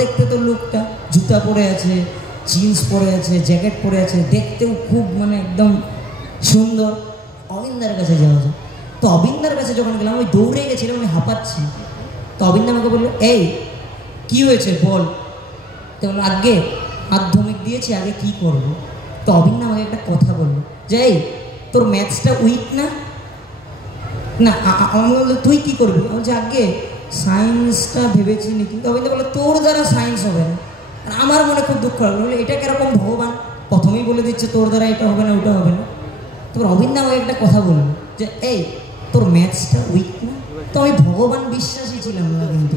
দেখতে তো লোকটা জুতা পরে আছে, জিন্স পরে আছে, জ্যাকেট পরে আছে, দেখতেও খুব মানে একদম সুন্দর। অবিন্দার কাছে যাওয়া যায়। তো অবিন্দার কাছে যখন গেলাম, আমি দৌড়ে গেছিলাম, আমি হাঁপাচ্ছি। তো অবিন্দা আমাকে বললো, এই কি হয়েছে বল। তো বললো, আগে মাধ্যমিক দিয়েছি, আগে কি করবো। তো অবিন্দা আমাকে একটা কথা বললো যে, এই তোর ম্যাথসটা উইক না? না আমি বললো, তুই কি করবি? আমি বলছি, আগে সায়েন্সটা ভেবেছি নাকি। তো অবিন্দা বললো, তোর দ্বারা সায়েন্স হবে না। আর আমার মনে খুব দুঃখ লাগলো, বললো এটা কিরকম ভগবান প্রথমেই বলে দিচ্ছে তোর দ্বারা এটা হবে না, ওটা হবে না। তো অবিন্দা আমাকে একটা কথা বললো যে, এই তোর ম্যাথসটা উইক না? তো আমি ভগবান বিশ্বাসী ছিলাম না, কিন্তু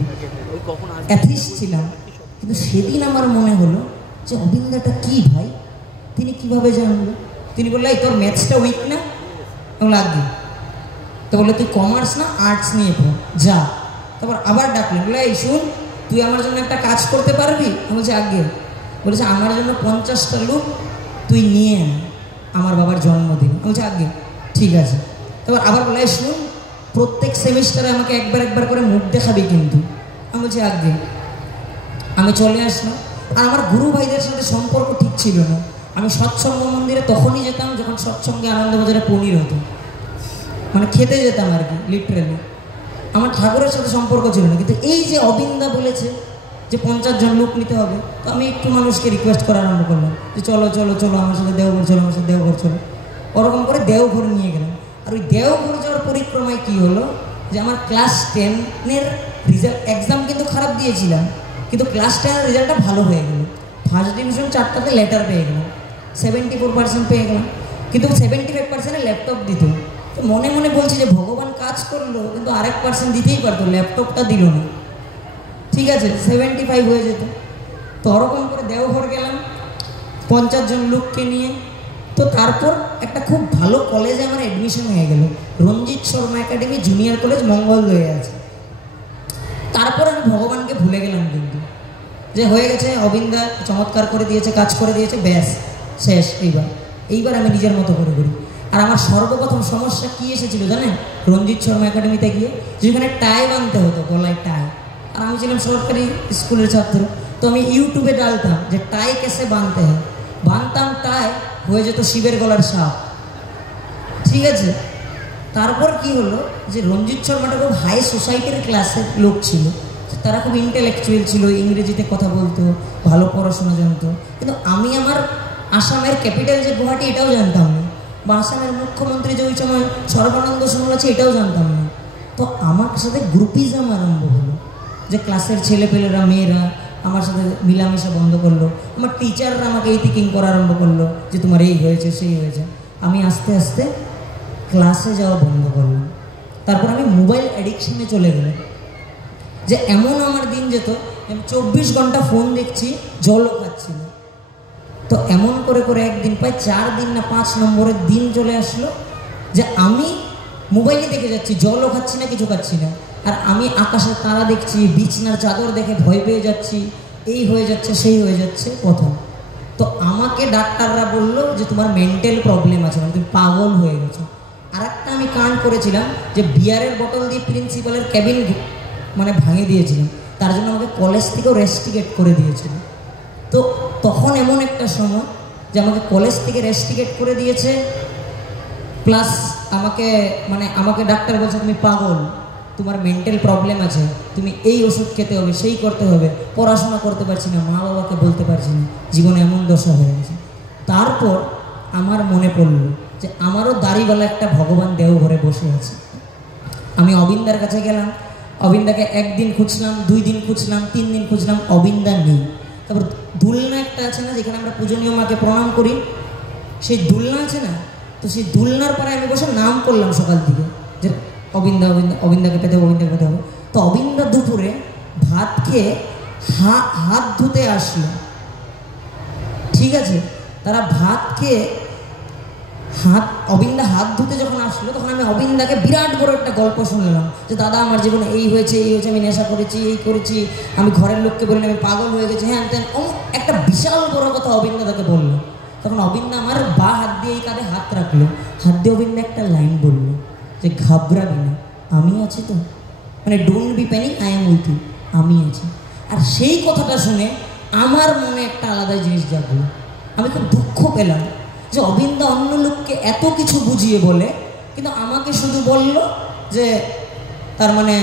অ্যাথিস্ট ছিলাম। কিন্তু সেদিন আমার মনে হলো যে অবিন্দাটা কি ভাই, তিনি কিভাবে জানলো? তিনি বললো, এই তোর ম্যাথসটা উইক না? লাগবে। তো বললো, তুই কমার্স না আর্টস নিয়ে পড়, যা। তারপর আবার ডাকলেন, বললো, এই শুন, তুই আমার জন্য একটা কাজ করতে পারবি? আমি বলছি, আগে। বলেছে, আমার জন্য 50টা লোক তুই নিয়ে আন আমার বাবার জন্মদিন। আমি বলছি, আগে ঠিক আছে। তারপর আবার বলে, শুন, প্রত্যেক সেমিস্টারে আমাকে একবার একবার করে মুখ দেখাবি কিন্তু। আমি বলছি, আগে। আমি চলে আসলাম। আর আমার গুরু ভাইদের সাথে সম্পর্ক ঠিক ছিল না। আমি সৎসঙ্গ মন্দিরে তখনই যেতাম যখন সৎসঙ্গে আনন্দবাজারে পনির হতো, মানে খেতে যেতাম আর কি, লিটারেলি। আমার ঠাকুরের সাথে সম্পর্ক ছিল না। কিন্তু এই যে অবিন্দা বলেছে যে 50 জন লোক নিতে হবে, তো আমি একটু মানুষকে রিকোয়েস্ট করা আরম্ভ করলাম যে চলো চলো চলো আমার সাথে দেওঘর চলো, আমার সাথে দেওঘর চলো। ওরকম করে দেওঘর নিয়ে গেলাম। আর ওই দেওঘর যাওয়ার পরিক্রমায় কী হলো যে আমার ক্লাস 10-এর রেজাল্ট, এক্সাম কিন্তু খারাপ দিয়েছিলাম, কিন্তু ক্লাস 10-এর রেজাল্টটা ভালো হয়ে গেল। ফার্স্ট ডিভিশন 4টাতে লেটার পেয়ে গেলাম, 74% পেয়ে গেলাম। কিন্তু 75%-এ ল্যাপটপ দিত। তো মনে মনে বলছি যে ভগবান কাজ করলো, কিন্তু আরেক % দিতেই পারতো, ল্যাপটপটা দিল না। ঠিক আছে, 75 হয়ে যেত। তো ওরকম করে দেওঘর গেলাম 50 জন লোককে নিয়ে। তো তারপর একটা খুব ভালো কলেজে আমার অ্যাডমিশন হয়ে গেল, রঞ্জিত শর্মা একাডেমি জুনিয়র কলেজ, মঙ্গলদয়ে আছে। তারপর আমি ভগবানকে ভুলে গেলাম কিন্তু, যে হয়ে গেছে, অবিন্দা চমৎকার করে দিয়েছে, কাজ করে দিয়েছে, ব্যাস শেষ। এইবার আমি নিজের মতো করে করি। আর আমার সর্বপ্রথম সমস্যা কী এসেছিল জানেন? রঞ্জিত শর্মা একাডেমিতে গিয়ে যেখানে টাই বানতে হতো, গলায় টাই। আর আমি ছিলাম সরকারি স্কুলের ছাত্র। তো আমি ইউটিউবে ডালতাম যে টাই কেসে বানতে হয়, বানতাম টাই, হয়ে যেত শিবের গলার সাপ। ঠিক আছে। তারপর কি হলো যে রঞ্জিত শর্মাটা খুব হাই সোসাইটির ক্লাসের লোক ছিল, তারা খুব ইন্টেলেকচুয়াল ছিল, ইংরেজিতে কথা বলতো, ভালো পড়াশোনা জানতো। কিন্তু আমি আমার আসামের ক্যাপিটাল যে গুয়াহাটি, এটাও জানতাম না, বা আসামের মুখ্যমন্ত্রী যে ওই সময় সর্বানন্দ সোনোয়াল আছে, এটাও জানতাম না। তো আমার সাথে গ্রুপিজম আরম্ভ হলো, যে ক্লাসের ছেলেপেলেরা, মেয়েরা আমার সাথে মিলামিশা বন্ধ করলো। আমার টিচাররা আমাকে এইটিকিং করা আরম্ভ করলো যে তোমার এই হয়েছে, সেই হয়েছে। আমি আস্তে আস্তে ক্লাসে যাওয়া বন্ধ করলাম। তারপর আমি মোবাইল অ্যাডিকশানে চলে গেলাম, যে এমন আমার দিন যেত আমি 24 ঘন্টা ফোন দেখছি, জলও খাচ্ছি না। তো এমন করে করে একদিন প্রায় 4 দিন না 5 নম্বরের দিন চলে আসলো, যে আমি মোবাইলে দেখে যাচ্ছি, জলও খাচ্ছি না, কিছু খাচ্ছি না। আর আমি আকাশের তারা দেখছি, বিছনার চাদর দেখে ভয় পেয়ে যাচ্ছি, এই হয়ে যাচ্ছে, সেই হয়ে যাচ্ছে প্রথম। তো আমাকে ডাক্তাররা বললো যে তোমার মেন্টাল প্রবলেম আছে, মানে তুমি পাগল হয়ে গেছো। আর একটা আমি কাণ্ড করেছিলাম যে বিয়ারের বোতল দিয়ে প্রিন্সিপালের ক্যাবিন মানে ভাঙিয়ে দিয়েছিলাম, তার জন্য আমাকে কলেজ থেকেও রেস্টিকেট করে দিয়েছিল। তো তখন এমন একটা সময় যে আমাকে কলেজ থেকে রেস্টিকেট করে দিয়েছে, প্লাস আমাকে ডাক্তার বলছে তুমি পাগল, তোমার মেন্টাল প্রবলেম আছে, তুমি এই ওষুধ খেতে হবে, সেই করতে হবে, পড়াশোনা করতে পারছি না, মা বাবাকে বলতে পারছি না, জীবনে এমন দশা হয়ে গেছে। তারপর আমার মনে পড়লো যে আমারও দাড়িওয়ালা একটা ভগবান দেওঘরে বসে আছে। আমি অবিন্দার কাছে গেলাম, অবিন্দাকে 1 দিন খুঁজলাম, 2 দিন খুঁজলাম, 3 দিন খুঁজলাম, অবিন্দা নেই। তারপর দুলনা একটা আছে না, যেখানে আমরা পূজনীয় মাকে প্রণাম করি, সেই দুলনা আছে না, তো সেই দুলনার পরে আমি বসে নাম করলাম সকাল থেকে যে অবিন্দা অবিন্দা, অবিন্দাকে পেতে হবে, অবিন্দাকে পেতে হবে। তো অবিন্দা দুপুরে ভাত খেয়ে হাত ধুতে আসলো। ঠিক আছে, তারা ভাত খেয়ে অবিন্দা হাত ধুতে যখন আসলো, তখন আমি অবিন্দাকে বিরাট বড় একটা গল্প শুনলাম যে দাদা আমার জীবনে এই হয়েছে, এই হয়েছে, আমি নেশা করেছি, এই করেছি, আমি ঘরের লোককে বলি আমি পাগল হয়ে গেছি, হ্যাঁ তেন একটা বিশাল বড় কথা অবিন্দা তাকে বললো। তখন অবিন্দা আমার বা হাত দিয়ে এই কাঁধে হাত রাখলো, হাত দিয়ে অবিন্দা একটা লাইন বললো যে ঘাবড়াবি না, আমি আছি তো, মানে don't be panic, I am with you, আমি আছি। আর সেই কথাটা শুনে আমার মনে একটা আলাদা জিনিস জাগলো। আমি খুব দুঃখ পেলাম যে অবিন্দা অন্য লোককে এত কিছু বুঝিয়ে বলে, কিন্তু আমাকে শুধু বলল যে তার মানে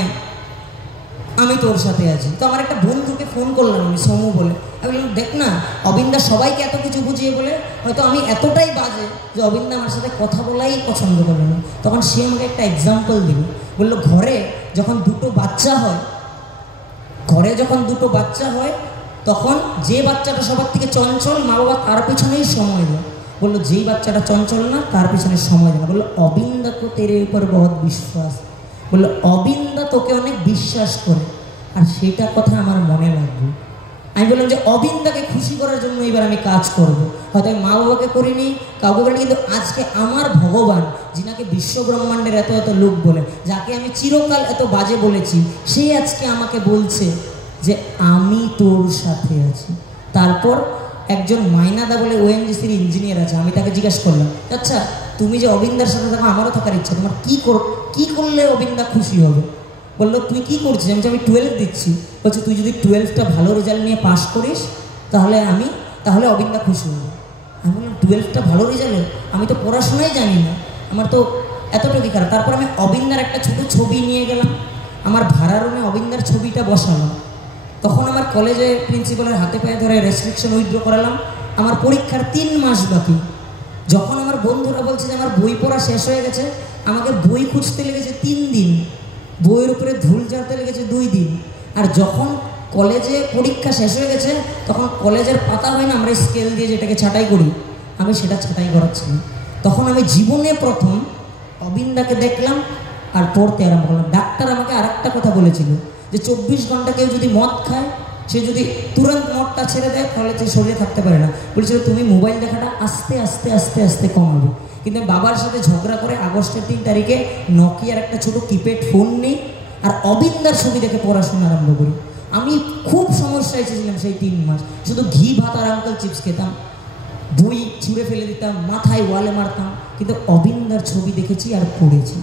আমি তোর সাথে আছি। তো আমার একটা বন্ধুকে ফোন করলাম আমি, সমু বলে, আমি বললাম দেখ না, অবিন্দা সবাইকে এত কিছু বুঝিয়ে বলে, হয়তো আমি এতটাই বাজে যে অবিন্দা আমার সাথে কথা বলাই পছন্দ করে না। তখন সে আমাকে একটা এক্সাম্পল দিল, বললো ঘরে যখন দুটো বাচ্চা হয় তখন যে বাচ্চাটা সবার থেকে চঞ্চল, মা বাবা তার পিছনেই সময় দেয়। বললো যেই বাচ্চাটা চঞ্চল না তার পিছনে সময় দেয় না। বললো অবিন্দা তো তেরে উপর বহুত বিশ্বাস, বললো অবিন্দা তোকে অনেক বিশ্বাস করে। আর সেটা কথা আমার মনে লাগবে। আমি বললাম যে অবিন্দাকে খুশি করার জন্য এবার আমি কাজ করব। হয়তো আমি মা বাবাকে করিনি, কাউকে করিনি, কিন্তু আজকে আমার ভগবান, যিনাকে বিশ্ব ব্রহ্মাণ্ডের এত এত লোক বলে, যাকে আমি চিরকাল এত বাজে বলেছি, সে আজকে আমাকে বলছে যে আমি তোর সাথে আছি। তারপর একজন মাইনাদা বলে ওএনজিসির ইঞ্জিনিয়ার আছে, আমি তাকে জিজ্ঞাসা করলাম, আচ্ছা তুমি যে অবিন্দার সাথে থাকো, আমারও থাকার ইচ্ছা, তোমার কী করলে অবিন্দা খুশি হবে? বললো তুই কী করছিস? আমি 12 দিচ্ছি। বলছে তুই যদি 12টা ভালো রেজাল্ট নিয়ে পাস করিস তাহলে অবিন্দা খুশি হবে। আমি বললাম 12টা ভালো রেজাল্ট? আমি তো পড়াশোনাই জানি না, আমার তো এতটুকু খারাপ। তারপর আমি অবিন্দার একটা ছোট ছবি নিয়ে গেলাম, আমার ভাড়া রুমে অবিন্দার ছবিটা বসালাম। তখন আমার কলেজে প্রিন্সিপালের হাতে পায়ে ধরে রেস্ট্রিকশন উইথড্র করালাম। আমার পরীক্ষার 3 মাস বাকি। যখন আমার বন্ধুরা বলছে যে আমার বই পড়া শেষ হয়ে গেছে, আমাকে বই খুঁজতে লেগেছে 3 দিন, বইয়ের উপরে ধুল ঝাড়তে লেগেছে 2 দিন। আর যখন কলেজে পরীক্ষা শেষ হয়ে গেছে, তখন কলেজের পাতা হয় না, আমরা স্কেল দিয়ে যেটাকে ছাঁটাই করি, আমি সেটা ছাঁটাই করাচ্ছিলাম। তখন আমি জীবনে প্রথম অবিন্দাকে দেখলাম আর পড়তে আরম্ভ করলাম। ডাক্তার আমাকে আর একটা কথা বলেছিল যে 24 ঘন্টা কেউ যদি মদ খায়, সে যদি তুরন্ত মদটা ছেড়ে দেয় তাহলে সে শরীরে থাকতে পারে না। বলেছিল তুমি মোবাইল দেখাটা আস্তে আস্তে আস্তে আস্তে কমাবে। কিন্তু বাবার সাথে ঝগড়া করে আগস্টের 3 তারিখে নকিয়ার একটা ছোটো কিপ্যাড ফোন নেই, আর অবিন্দার ছবি দেখে পড়াশোনা আরম্ভ করি। আমি খুব সমস্যায় ছিলাম সেই 3 মাস। শুধু ঘি ভাত আর আঙ্কেল চিপস খেতাম, বই ছুঁড়ে ফেলে দিতাম, মাথায় ওয়ালে মারতাম, কিন্তু অবিন্দার ছবি দেখেছি আর পড়েছি।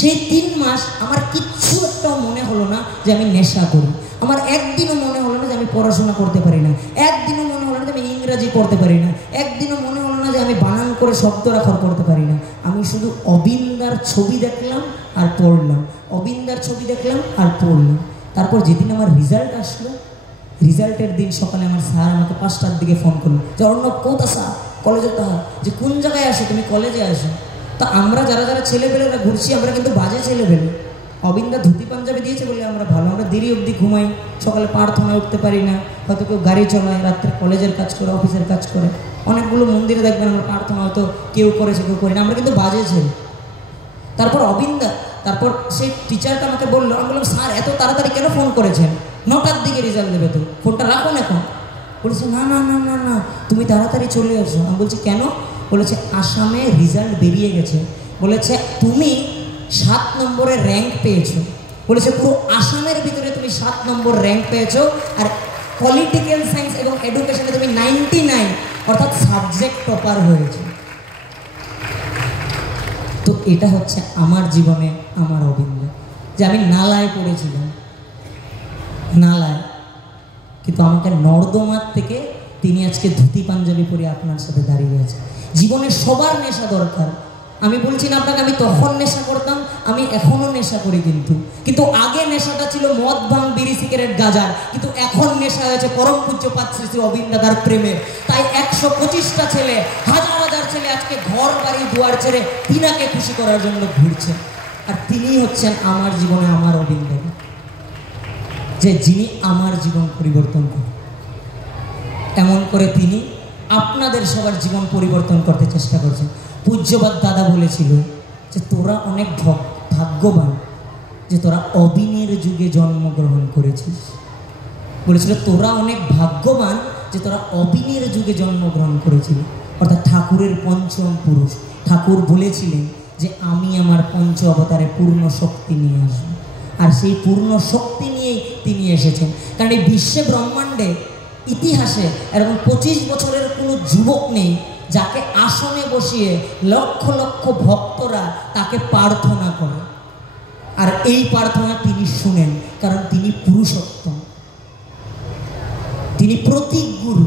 সেই 3 মাস আমার কিচ্ছু একটাও মনে হলো না যে আমি নেশা করি। আমার একদিনও মনে হলো না যে আমি পড়াশোনা করতে পারি না, একদিনও মনে হলো না যে আমি ইংরাজি পড়তে পারি না, একদিনও মনে হলো না যে আমি বানান করে শব্দরাখর করতে পারি না। আমি শুধু অবিন্দার ছবি দেখলাম আর পড়লাম, অবিন্দার ছবি দেখলাম আর পড়লাম। তারপর যেদিন আমার রেজাল্ট আসলো, রেজাল্টের দিন সকালে আমার স্যার আমাকে 5টার দিকে ফোন করলো যে অর্ণব কোথা স্যার, কলেজে তো যে কোন জায়গায় আসো তুমি, কলেজে আসো। তো আমরা যারা যারা ছেলেপেলেরা ঘুরছি, আমরা কিন্তু বাজে ছেলেপেলে। অবিন্দা ধুতি পাঞ্জাবি দিয়েছে বলে আমরা ভালো, আমরা দেরি অবধি ঘুমাই, সকালে প্রার্থনায় উঠতে পারি না, হয়তো কেউ গাড়ি চালায়, রাত্রে কলেজের কাজ করে, অফিসের কাজ করে। অনেকগুলো মন্দিরে দেখবেন আমরা প্রার্থনা হয়তো কেউ করেছে কেউ করে না, আমরা কিন্তু বাজে ছেলে। তারপর তারপর সেই টিচারটা আমাকে বললো, আমি বললাম স্যার এত তাড়াতাড়ি কেন ফোন করেছেন, 9টার দিকে রেজাল্ট দেবে, তো ফোনটা রাখুন এখন। বলেছে না না না না না তুমি তাড়াতাড়ি চলে আসো। আমি বলছি কেন? বলেছে আসামে রেজাল্ট বেরিয়ে গেছে, বলেছে তুমি 7 নম্বরে র্যাঙ্ক পেয়েছো, বলেছে পুরো আসামের ভিতরে তুমি 7 নম্বর র্যাঙ্ক পেয়েছো, আর পলিটিক্যাল সায়েন্স এবং এডুকেশনে তুমি 99, অর্থাৎ সাবজেক্ট টপার হয়েছে। তো এটা হচ্ছে আমার জীবনে আমার অবিন্দ, যে আমি নালায় পড়েছিলাম, নালায়, কিন্তু আমাকে নর্দমার থেকে তিনি আজকে ধুতি পাঞ্জাবি পরে আপনার সাথে দাঁড়িয়ে আছে। জীবনে সবার নেশা দরকার। আমি বলছি না আপনাকে আমি তখন নেশা করতাম, আমি এখনো নেশা করি, কিন্তু আগে নেশাটা ছিল মদ ভাঙ বিড়ি সিগারেট গাঁজার, কিন্তু এখন নেশা হয়েছে পরম পূজ্য শ্রী শ্রী অবিন্দাদার প্রেমের। তাই 125টা ছেলে, হাজার হাজার ছেলে আজকে ঘর বাড়ি দুয়ার ছেড়ে তিনাকে খুশি করার জন্য ঘুরছে। আর তিনি হচ্ছেন আমার জীবনে আমার অবিন্দা, যে যিনি আমার জীবন পরিবর্তন করেন। এমন করে তিনি আপনাদের সবার জীবন পরিবর্তন করতে চেষ্টা করছেন। পূজ্যবাদ দাদা বলেছিল যে তোরা অনেক ভাগ্যবান যে তোরা অবিনের যুগে জন্মগ্রহণ করেছিস। বলেছিল তোরা অনেক ভাগ্যবান যে তোরা অবিনের যুগে জন্মগ্রহণ করেছিলি, অর্থাৎ ঠাকুরের পঞ্চম পুরুষ। ঠাকুর বলেছিলেন যে আমি আমার পঞ্চ অবতারে পূর্ণ শক্তি নিয়ে আসবো, আর সেই পূর্ণ শক্তি নিয়েই তিনি এসেছেন। কারণ এই বিশ্বে ব্রহ্মাণ্ডে ইতিহাসে এরকম 25 বছরের কোনো যুবক নেই যাকে আসনে বসিয়ে লক্ষ লক্ষ ভক্তরা তাকে প্রার্থনা করে, আর এই প্রার্থনা তিনি শুনেন, কারণ তিনি পুরুষোত্তম। তিনি প্রতীক গুরু,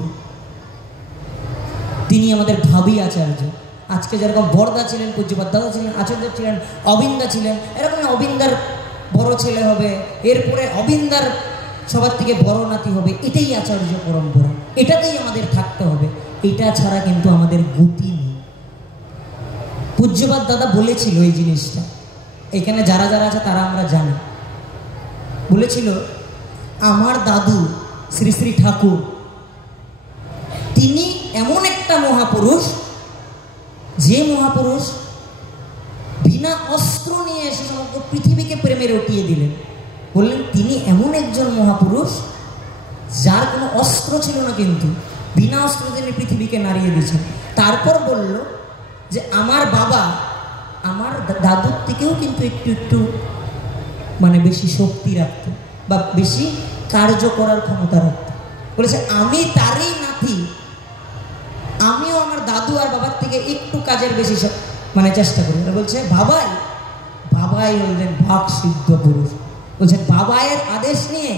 তিনি আমাদের ভাবী আচার্য। আজকে যেরকম বরদা ছিলেন, পূজ্যপাদ দাদা ছিলেন, আচার্য ছিলেন, অবিন্দা ছিলেন, এরকম অবিন্দার বড় ছেলে হবে, এরপরে অবিন্দার সবার থেকে বড় নাতি হবে। এটাই আচার্য পরম্পরা, এটাতেই আমাদের থাকতে হবে। এটা ছাড়া কিন্তু আমাদের গতি নেই। পূজ্যপাদ দাদা বলেছিল এই জিনিসটা, এখানে যারা যারা আছে তারা আমরা জানি। বলেছিল আমার দাদু শ্রী শ্রী ঠাকুর, তিনি এমন একটা মহাপুরুষ, যে মহাপুরুষ বিনা অস্ত্র নিয়ে এসে সমগ্র পৃথিবীকে প্রেমে রটিয়ে দিলেন। বললেন তিনি এমন একজন মহাপুরুষ যার কোনো অস্ত্র ছিল না, কিন্তু বিনা অস্ত্র তিনি পৃথিবীকে নাড়িয়ে দিয়েছেন। তারপর বলল যে আমার বাবা আমার দাদুর থেকেও কিন্তু একটু একটু মানে বেশি শক্তি রাখত বা বেশি কার্য করার ক্ষমতা রাখত। বলেছে আমি তারই নাতি, আমিও আমার দাদু আর বাবার থেকে একটু কাজের বেশি মানে চেষ্টা করি। বলছে বাবাই হলেন ভাগ সিদ্ধ পুরুষ। বলছে বাবায়ের আদেশ নিয়ে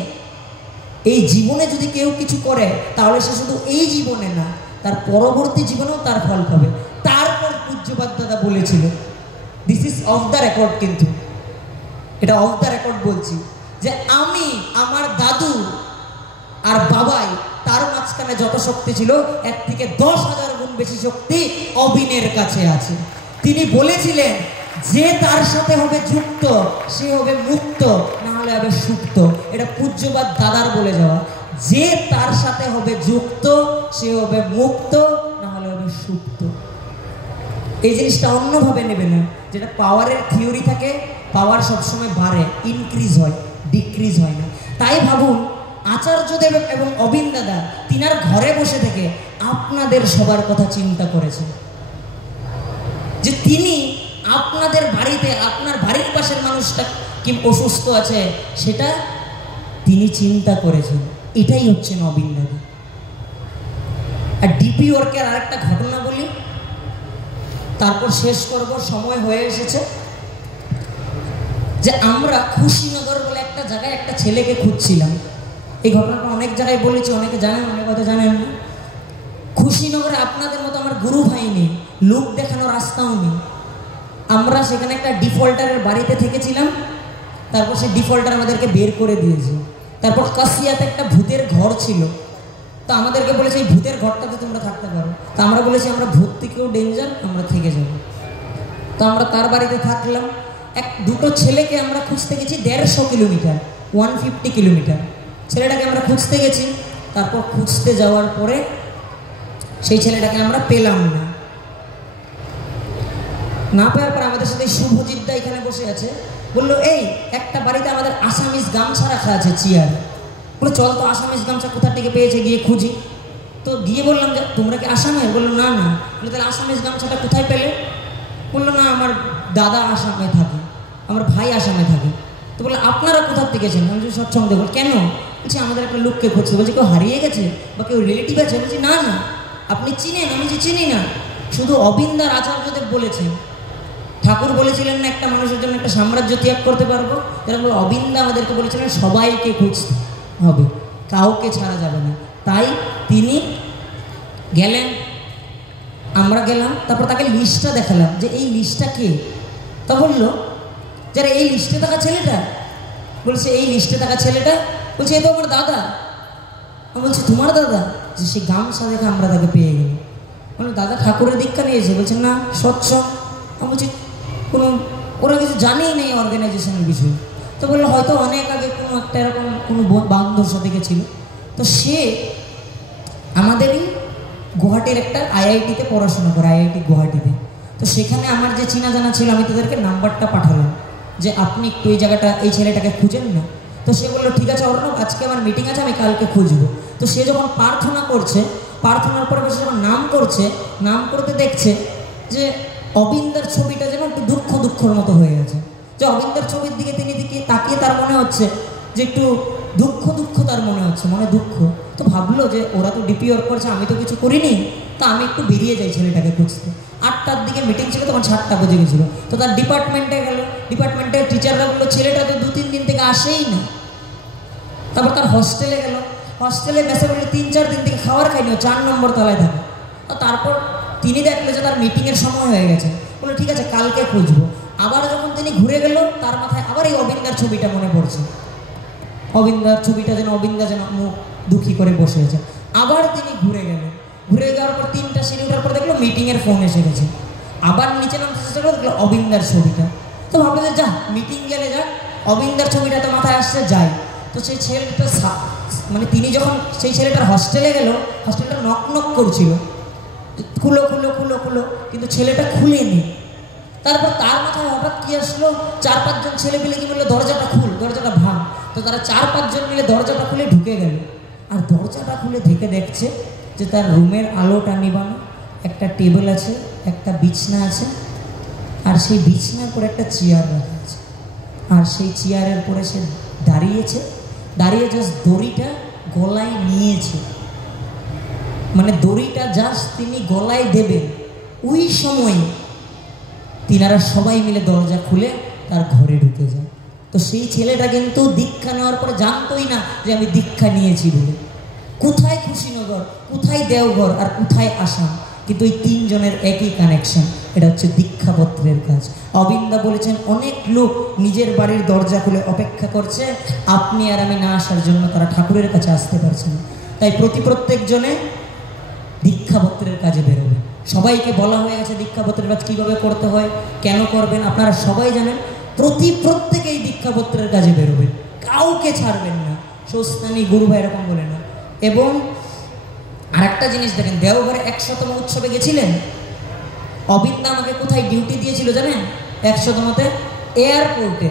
এই জীবনে যদি কেউ কিছু করে তাহলে সে শুধু এই জীবনে না, তার পরবর্তী জীবনেও তার ফল পাবে। তারপর পূজ্যপাদ দাদা বলেছিল, this is of the record, কিন্তু এটা অফ দ্য রেকর্ড বলছি, যে আমি আমার দাদু আর বাবাই তার মাঝখানে যত শক্তি ছিল এর থেকে 10,000 গুণ বেশি শক্তি অবিনের কাছে আছে। তিনি বলেছিলেন যে তার সাথে হবে যুক্ত সে হবে মুক্ত, না হলে হবে সুপ্ত। এটা পূজ্যপাদ দাদার বলে যাওয়া, যে তার সাথে হবে যুক্ত সে হবে মুক্ত, না হলে হবে সুপ্ত। এই জিনিসটা অন্যভাবে নেবে না। যেটা পাওয়ারের থিওরি থাকে, পাওয়ার সবসময় বাড়ে, ইনক্রিজ হয়, ডিক্রিজ হয় না। তাই ভাবুন আচার্যদেব এবং অবিন দাদা তিনার ঘরে বসে থেকে আপনাদের সবার কথা চিন্তা করেছেন, যে তিনি আপনাদের বাড়িতে আপনার বাড়ির পাশের মানুষটা কি অসুস্থ আছে সেটা তিনি চিন্তা করেছেন। এটাই হচ্ছে অবিন দাদা। আর ডিপি ওয়ার্কের আরেকটা ঘটনা বলি, তারপর শেষ করব, সময় হয়ে এসেছে। যে আমরা খুশিনগর বলে একটা জায়গায় একটা ছেলেকে খুঁজছিলাম। এই ঘটনাটা অনেক জায়গায় বলেছি, অনেকে জানেন, অনেক কথা জানেন না। খুশিনগরে আপনাদের মতো আমার গুরু ভাই নেই, লোক দেখানোর রাস্তাও নেই। আমরা সেখানে একটা ডিফল্টারের বাড়িতে থেকেছিলাম, তারপর সেই ডিফল্টার আমাদেরকে বের করে দিয়েছে। তারপর কাশিয়াতে একটা ভূতের ঘর ছিল, তো আমাদেরকে বলেছে এই ভূতের ঘরটাতে তোমরা থাকতে পারো। তো আমরা বলেছি আমরা ভূত থেকেও ডেঞ্জার, আমরা থেকে যাব। তো আমরা তার বাড়িতে থাকলাম। দুটো ছেলেকে আমরা খুঁজতে গেছি 150 কিলোমিটার, 150 কিলোমিটার ছেলেটাকে আমরা খুঁজতে গেছি। তারপর খুঁজতে যাওয়ার পরে সেই ছেলেটাকে আমরা পেলাম না। না পাওয়ার পর আমাদের সাথে শুভজিৎ দা এখানে বসে আছে, বললো এই একটা বাড়িতে আমাদের আসামিজ গামছা রাখা আছে চেয়ার। বললো চল তো আসামিজ গামছা কোথা থেকে পেয়েছে গিয়ে খুঁজি। তো গিয়ে বললাম যে তোমরা কি আসামের? বললো না না। বললো তাহলে আসামিজ গামছাটা কোথায় পেলে? বললো না আমার দাদা আসামে থাকে, আমার ভাই আসামে থাকে। তো বললো আপনারা কোথা থেকে গেছেন? আমি সৎসঙ্গ দেবো। কেন? বলছি আমাদের একটা লোককে খুঁজছে। বলছি কেউ হারিয়ে গেছে বা কেউ রিলেটিভ আছে? বলছি না না। আপনি চিনেন? আমি যে চিনি না, শুধু অবিন্দার আচার্যদেব বলেছেন। ঠাকুর বলেছিলেন না একটা মানুষের জন্য একটা সাম্রাজ্য ত্যাগ করতে পারবো, যেরকম অবিন্দা আমাদেরকে বলেছিলেন সবাইকে খুঁজতে হবে, কাউকে ছাড়া যাবে না। তাই তিনি গেলেন, আমরা গেলাম। তারপর তাকে লিস্টটা দেখালাম যে এই লিস্টটা কে। তা বললো যারা এই লিস্টে থাকা ছেলেটা। বলছে এই লিস্টে থাকা ছেলেটা। বলছে এ তো আমার দাদা। আমি বলছি তোমার দাদা? যে সে গামছা দেখে আমরা তাকে পেয়ে গেলাম। বললো দাদা ঠাকুরের দীক্ষা নিয়েছে? বলছে না সৎসঙ্গ। আমি বলছি কোনো ওরা কিছু জানেই নেই অর্গানাইজেশনের বিষয়ে। তো বললো হয়তো অনেক আগে কোনো একটা এরকম কোনো বান্ধবর সাথে গেছিল। তো সে আমাদেরই গুয়াহাটির একটা আইআইটিতে পড়াশোনা করে, আইআইটি গুয়াহাটিতে। তো সেখানে আমার যে চেনা জানা ছিল, আমি তাদেরকে নাম্বারটা পাঠালাম যে আপনি একটু এই জায়গাটা এই ছেলেটাকে খুঁজেন না। তো সে বললো ঠিক আছে অর্ণব, আজকে আমার মিটিং আছে, আমি কালকে খুঁজবো। তো সে যখন প্রার্থনা করছে, প্রার্থনার পরে বসে যখন নাম করছে, নাম করতে দেখছে যে অবিন্দার ছবিটা যেন একটু দুঃখর মতো হয়ে গেছে। যে অবিন্দার ছবির দিকে তিনি তাকিয়ে তার মনে হচ্ছে যে একটু দুঃখ তার মনে হচ্ছে, মনে দুঃখ। তো ভাবলো যে ওরা তো ডিপি ওয়ার্ক করছে, আমি তো কিছু করিনি, তো আমি একটু বেরিয়ে যাই ছেলেটাকে খুঁজতে। 8টার দিকে মিটিং ছিল, তখন 7টা বেজে গেছিলো। তো তার ডিপার্টমেন্টে গেল, ডিপার্টমেন্টের টিচাররা বললো ছেলেটা তো 2-3 দিন থেকে আসেই না। তারপর তার হস্টেলে গেল, হস্টেলে বেসে বললে 3-4 দিন থেকে খাবার খাইনি, 4 নম্বর তলায় থাকে। তারপর তিনি দেখলো যে তার মিটিংয়ের সময় হয়ে গেছে, বললো ঠিক আছে কালকে খুঁজবো। আবার যখন তিনি ঘুরে গেল, তার মাথায় আবার এই অবিন্দার ছবিটা মনে পড়ছে। অবিন্দার ছবিটা যেন, অবিন্দা যেন মুখ দুঃখী করে বসে আছে। আবার তিনি ঘুরে গেলেন, ঘুরে যাওয়ার পর 3টা সিঁড়ি ওঠার পর দেখলো মিটিংয়ের ফোন এসে গেছে। আবার নিচে নামতে চেষ্টা করে দেখলো অবিন্দার ছবিটা। তো ভাবলো যে যা, মিটিং গেলে যাক, অবিন্দার ছবিটা তো মাথায় আসছে, যাই। তো সেই ছেলেটা মানে তিনি যখন সেই ছেলেটার হস্টেলে গেল, হস্টেলটা নক নক করছিল, খুলো খুলো খুলো খুলো, কিন্তু ছেলেটা খুলেনি। তারপর তার মাথায় হঠাৎ কি আসলো, 4-5 জন ছেলে মিলে কি বললো দরজাটা খুল, দরজাটা ভাঙ। তো তারা 4-5 জন মিলে দরজাটা খুলে ঢুকে গেল। আর দরজাটা খুলে দেখছে যে তার রুমের আলোটা নিবানো, একটা টেবিল আছে, একটা বিছনা আছে, আর সেই বিছনার পরে একটা চেয়ার রাখা আছে। আর সেই চেয়ারের পরে সে দাঁড়িয়ে জাস্ট দড়িটা গলায় নিয়েছে, মানে দড়িটা জাস্ট তিনি গলায় দেবেন, ওই সময় তিনারা সবাই মিলে দরজা খুলে তার ঘরে ঢুকে যায়। তো সেই ছেলেটা কিন্তু দীক্ষা নেওয়ার পরে জানতোই না যে আমি দীক্ষা নিয়েছি বলে। কোথায় খুশিনগর, কোথায় দেওঘর, আর কোথায় আসাম, কিন্তু এই 3 জনের একই কানেকশন, এটা হচ্ছে দীক্ষাপত্রের কাজ। অবিন্দা বলেছেন অনেক লোক নিজের বাড়ির দরজা খুলে অপেক্ষা করছে, আপনি আর আমি না আসার জন্য তারা ঠাকুরের কাছে আসতে পারছে না। তাই প্রত্যেক জনে দীক্ষাপত্রের কাজে বেরোবে। সবাইকে বলা হয়ে গেছে দীক্ষাপত্রের কাজ কীভাবে করতে হয়, কেন করবেন, আপনারা সবাই জানেন। প্রত্যেকেই দীক্ষাপত্রের কাজে বেরোবেন, কাউকে ছাড়বেন না, সস্তানি গুরু ভাই এরকম বলে না। এবং আরেকটা জিনিস দেখেন, দেওঘরে 100তম উৎসবে গেছিলেন, অবিন্দা আমাকে কোথায় ডিউটি দিয়েছিল জানেন? 100তমতে এয়ারপোর্টে।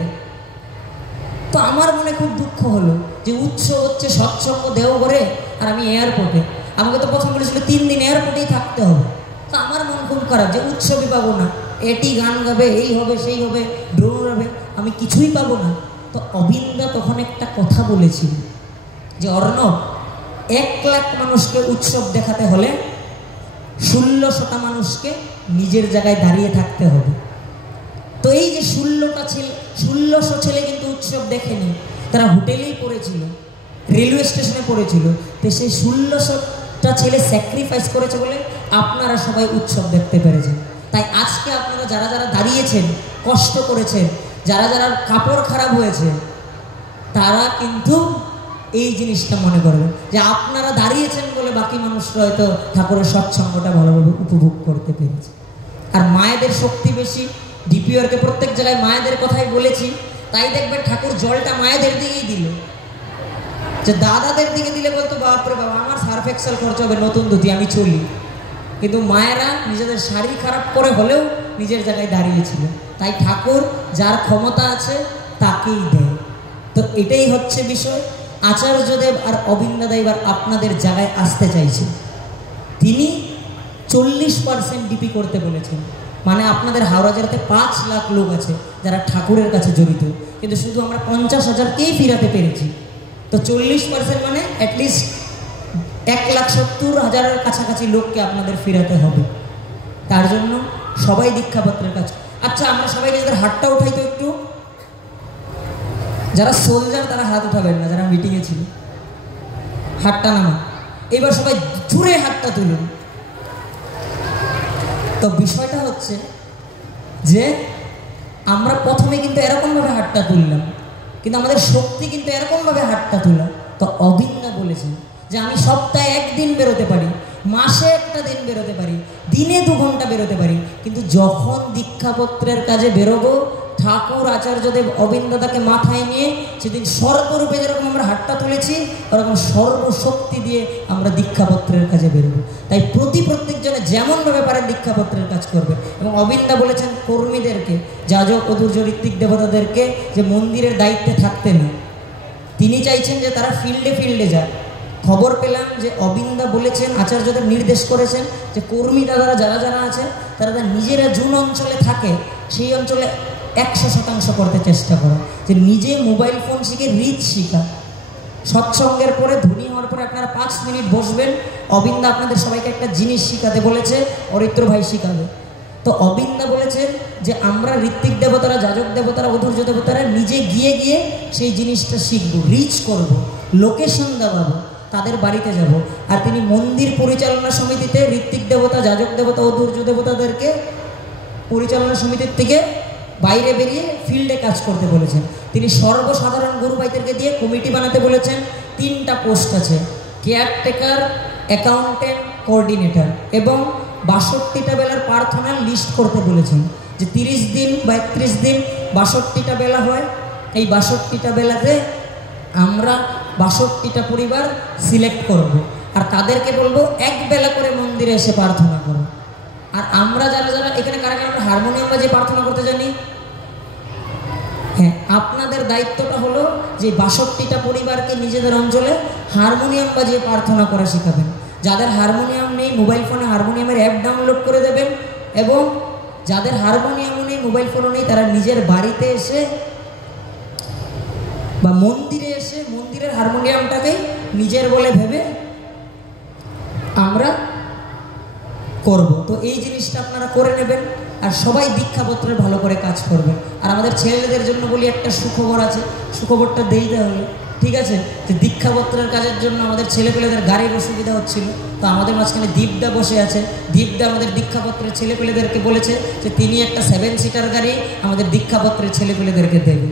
তো আমার মনে খুব দুঃখ হলো যে উৎসব হচ্ছে সৎসঙ্গ দেওঘরে, আর আমি এয়ারপোর্টে। আমাকে তো প্রথম বলেছিল 3 দিন এয়ারপোর্টেই থাকতে হবে। তো আমার মন খুব খারাপ যে উৎসবই পাবো না, এটি গান গাবে, এই হবে সেই হবে, ড্রোন হবে, আমি কিছুই পাবো না। তো অবিন্দা তখন একটা কথা বলেছিল যে অর্ণব, 1 লাখ মানুষকে উৎসব দেখাতে হলে 1600টা মানুষকে নিজের জায়গায় দাঁড়িয়ে থাকতে হবে। তো এই যে 1600 ছেলে কিন্তু উৎসব দেখেনি, তারা হোটেলেই পড়েছিল, রেলওয়ে স্টেশনে পড়েছিল। তো সেই 1600টা ছেলে স্যাক্রিফাইস করেছে বলে আপনারা সবাই উৎসব দেখতে পেরেছেন। তাই আজকে আপনারা যারা যারা দাঁড়িয়েছেন, কষ্ট করেছেন, যারা যারা কাপড় খারাপ হয়েছে, তারা কিন্তু এই জিনিসটা মনে করবেন যে আপনারা দাঁড়িয়েছেন বলে বাকি মানুষরা হয়তো ঠাকুরের সৎসঙ্গটা ভালোভাবে উপভোগ করতে পেরেছে। আর মায়েদের শক্তি বেশি, ডিপিওরকে প্রত্যেক জায়গায় মায়েদের কথাই বলেছি, তাই দেখবেন ঠাকুর জলটা মায়েদের দিকেই দিল। যে দাদাদের দিকে দিলে বলতো বাপরে বাবা আমার সার্ফ এক্সেল খরচ হবে, নতুন ধুতি, আমি চলি। কিন্তু মায়েরা নিজেদের শাড়ি খারাপ করে হলেও নিজের জায়গায় দাঁড়িয়েছিল। তাই ঠাকুর যার ক্ষমতা আছে তাকেই দেয়। তো এটাই হচ্ছে বিষয়। আচার্যদেব আর অবিন্দাদা এবার আপনাদের জায়গায় আসতে চাইছে। তিনি 40% ডিপি করতে বলেছেন। মানে আপনাদের হাওড়া জেলাতে 5 লাখ লোক আছে যারা ঠাকুরের কাছে জড়িত, কিন্তু শুধু আমরা 50,000কেই ফিরাতে পেরেছি। তো 40% মানে অ্যাটলিস্ট 1,70,000-এর কাছাকাছি লোককে আপনাদের ফিরাতে হবে। তার জন্য সবাই দীক্ষাপত্রের কাজ। আচ্ছা, আমরা সবাই নিজেদের হাতটা উঠাই তো একটু। যারা সোলজার তারা হাত উঠাবেন না, যারা মিটিংয়ে ছিল হাতটা নামা। এবার সবাই জুড়ে হাতটা তুলুন। তো বিষয়টা হচ্ছে যে আমরা প্রথমে কিন্তু এরকমভাবে হাতটা তুললাম, কিন্তু আমাদের শক্তি কিন্তু এরকমভাবে হাতটা তোলা। তো অবিন্দা বলেছেন যে আমি সপ্তাহে 1 দিন বেরোতে পারি, মাসে 1টা দিন বেরোতে পারি, দিনে 2 ঘন্টা বেরোতে পারি, কিন্তু যখন দীক্ষাপত্রের কাজে বেরোবো, ঠাকুর আচার্যদেব অবিন্দাদাকে মাথায় নিয়ে সেদিন সর্বরূপে যেরকম আমরা হাতটা তুলেছি, ওরকম সর্বশক্তি দিয়ে আমরা দীক্ষাপত্রের কাজে বেরোবো। তাই প্রত্যেকজনে যেমনভাবে পারেন দীক্ষাপত্রের কাজ করবে। এবং অবিন্দা বলেছেন কর্মীদেরকে, যাজক অধূর্য ঋত্বিক দেবতাদেরকে যে মন্দিরের দায়িত্বে থাকতে না, তিনি চাইছেন যে তারা ফিল্ডে যায়। খবর পেলাম যে অবিন্দা বলেছেন, আচার্যদেব নির্দেশ করেছেন যে কর্মী দাদারা যারা যারা আছেন তারা নিজেরা জুন অঞ্চলে থাকে সেই অঞ্চলে 100% করতে চেষ্টা করো, যে নিজে মোবাইল ফোন শিখে রিচ শিখা। সৎসঙ্গের পরে ধনী হওয়ার পরে আপনারা 5 মিনিট বসবেন, অবিন্দা আপনাদের সবাইকে একটা জিনিস শিখাতে বলেছে, অরিত্র ভাই শিখাবে। তো অবিন্দা বলেছেন যে আমরা ঋত্বিক দেবতারা, যাজক দেবতারা, অধূর্য দেবতারা নিজে গিয়ে সেই জিনিসটা শিখবো, রিচ করব, লোকেশন দেওয়াবো। তাদের বাড়িতে যাব। আর তিনি মন্দির পরিচালনা সমিতিতে ঋত্বিক দেবতা, যাজক দেবতা ও দুর্য দেবতাদেরকে পরিচালনা সমিতির থেকে বাইরে বেরিয়ে ফিল্ডে কাজ করতে বলেছেন। তিনি সর্বসাধারণ গুরু ভাইদেরকে দিয়ে কমিটি বানাতে বলেছেন। 3টা পোস্ট আছে, কেয়ারটেকার, অ্যাকাউন্টেন্ট, কোঅর্ডিনেটর, এবং 62টা বেলার প্রার্থনার লিস্ট করতে বলেছেন, যে 30 দিন বা 31 দিন 62টা বেলা হয়। এই 62টা বেলাতে আমরা 62টা পরিবার সিলেক্ট করব, আর তাদেরকে বলবো এক বেলা করে মন্দিরে এসে প্রার্থনা করো। আর আমরা যারা যারা এখানে কারা কারা হারমোনিয়াম বাজিয়ে প্রার্থনা করতে জানি, হ্যাঁ, আপনাদের দায়িত্বটা হলো যে 62টা পরিবারকে নিজেদের অঞ্চলে হারমোনিয়াম বাজিয়ে প্রার্থনা করা শেখাবেন। যাদের হারমোনিয়াম নেই, মোবাইল ফোনে হারমোনিয়ামের অ্যাপ ডাউনলোড করে দেবেন, এবং যাদের হারমোনিয়ামও নেই, মোবাইল ফোনও নেই, তারা নিজের বাড়িতে এসে বা মন্দিরে এসে মন্দিরের হারমোনিয়ামটাকে নিজের বলে ভেবে আমরা করব। তো এই জিনিসটা আপনারা করে নেবেন, আর সবাই দীক্ষাপত্রের ভালো করে কাজ করবেন। আর আমাদের ছেলেদের জন্য বলি, একটা সুখবর আছে, সুখবরটা দিতে হলে, ঠিক আছে, যে দীক্ষাপত্রের কাজের জন্য আমাদের ছেলেপেলেদের গাড়ির অসুবিধা হচ্ছিল। তো আমাদের মাঝখানে দীপদা বসে আছে। দীপদা আমাদের দীক্ষাপত্রের ছেলেপেলেদেরকে বলেছে যে তিনি একটা 7 সিটার গাড়ি আমাদের দীক্ষাপত্রের ছেলেপেলেদেরকে দেবে।